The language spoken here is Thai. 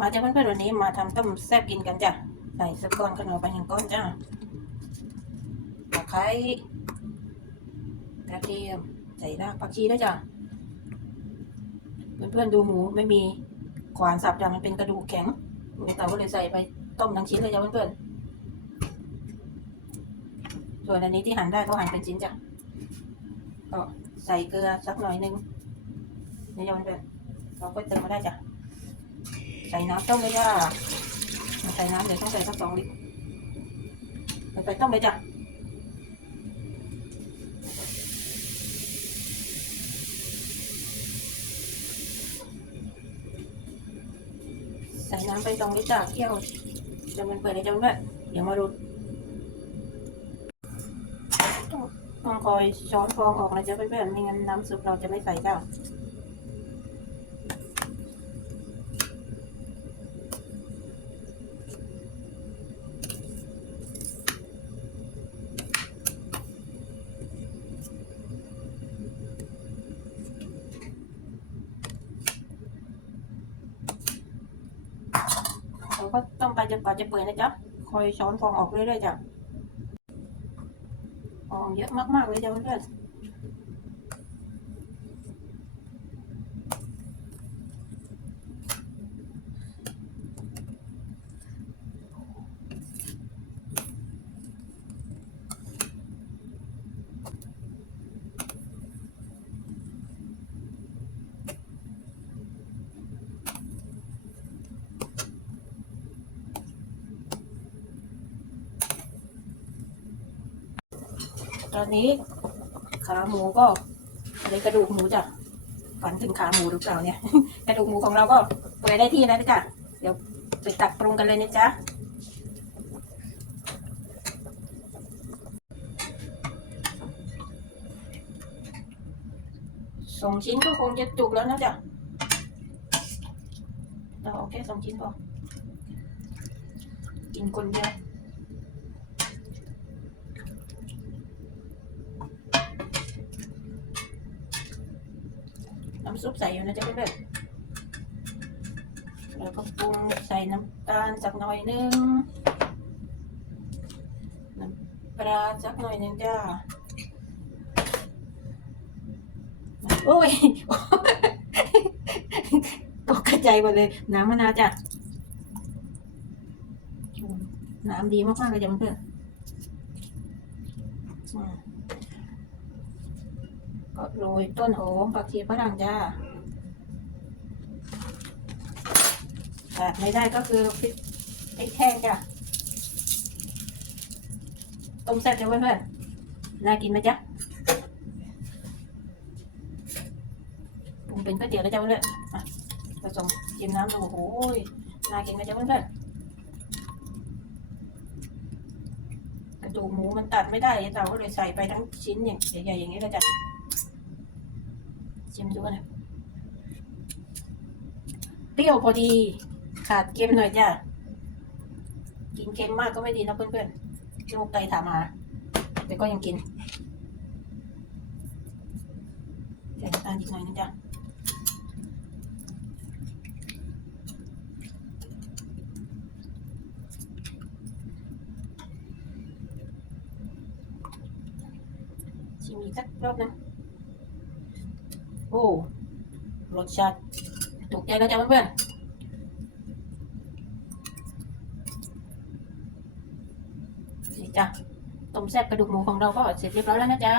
มาจ้ะเพื่อนๆวันนี้มาทำต้มแซ่บกินกันจ้ะใส่สะก้อนขนมไปหนึ่งก้อนจ้ะตะไคร้กระเทียมใส่รากผักชีด้วยจ้ะเพื่อนๆดูหมูไม่มีขวานสับจ้ะมันเป็นกระดูกแข็งหมูเต่าก็เลยใส่ไปต้มทั้งชิ้นเลยจ้ะเพื่อนๆส่วนอันนี้ที่หั่นได้ก็หั่นเป็นชิ้นจ้ะก็ใส่เกลือสักหน่อยนึงนี่จ้ะเพื่อนๆเราก็เติมมาได้จ้ะ ใส่น้ำต้มเลยจ้าใส่น้ำเดี๋ยวต้องใส่สักสองลิตรไปไปต้มเลยจ้ะใส่น้ำไปสองลิตรจ้ะเคี่ยวจนมันเปื่อยเลยจ้ะเพื่เดี๋ยวมาดูต้องคอยช้อนฟองออกนะจ๊ะเพื่อนๆไม่งั้นน้ำซุปเราจะไม่ใส่จ้า จนกว่าจะเปื่อยนะจ๊ะคอยช้อนฟองออกเรื่อยๆจ้ะฟองเยอะมากๆเลยจ้ะเพื่อนๆ ตอนนี้ขาหมูก็อะไรกระดูกหมูจ้ะฝันถึงขาหมูหรือเปล่าเนี่ย กระดูกหมูของเราก็เปื่อยได้ที่แล้วนะจ๊ะเดี๋ยวไปตักปรุงกันเลยนะจ๊ะสองชิ้นก็คงจะจุกแล้วนะจ๊ะเราเอาแค่สองชิ้นพอกินคนเดียว น้ำซุปใส่อยู่นะจ๊ะเพื่อนๆแล้วก็ปรุงใส่น้ำตาลสักหน่อยนึงน้ำปลาสักหน่อยนึงจ้าโอ้ยตกกระจหมดเลย น้ำมะนาวจ้ะน้ำดีมากๆเลยจ้ะเพื่อนๆ ก็โรยต้นหอมผักชีฝรั่งจ้าขาดไม่ได้ก็คือพริกพริกแห้งจ้ะต้มแซ่บจ้ะเพื่อนๆน่ากินไหมจ๊ะปรุงเป็นก๋วยเตี๋ยวแล้วจ้ะเพื่อนๆผสมจิ้มน้ำดูโอ้โหน่ากินไหมจ๊ะเพื่อนๆกระดูกหมูมันตัดไม่ได้เราก็เลยใส่ไปทั้งชิ้นอย่างใหญ่ๆอย่างนี้เลยจ้ะ ชิมดูนะเปรี้ยวพอดี ขาดเค็มหน่อยจ้ะ กินเค็มมากก็ไม่ดีนะเพื่อนๆโรคไตถามหาแต่ก็ยังกินใส่น้ำตาลอีกหน่อยนะจ๊ะชิมอีกสักรอบนึง โอ้รสชาติถูกใจแล้วจ้ะเพื่อนๆนี่จ้ะต้มแซ่บกระดูกหมูของเราก็เสร็จเรียบร้อยแล้วนะจ๊ะ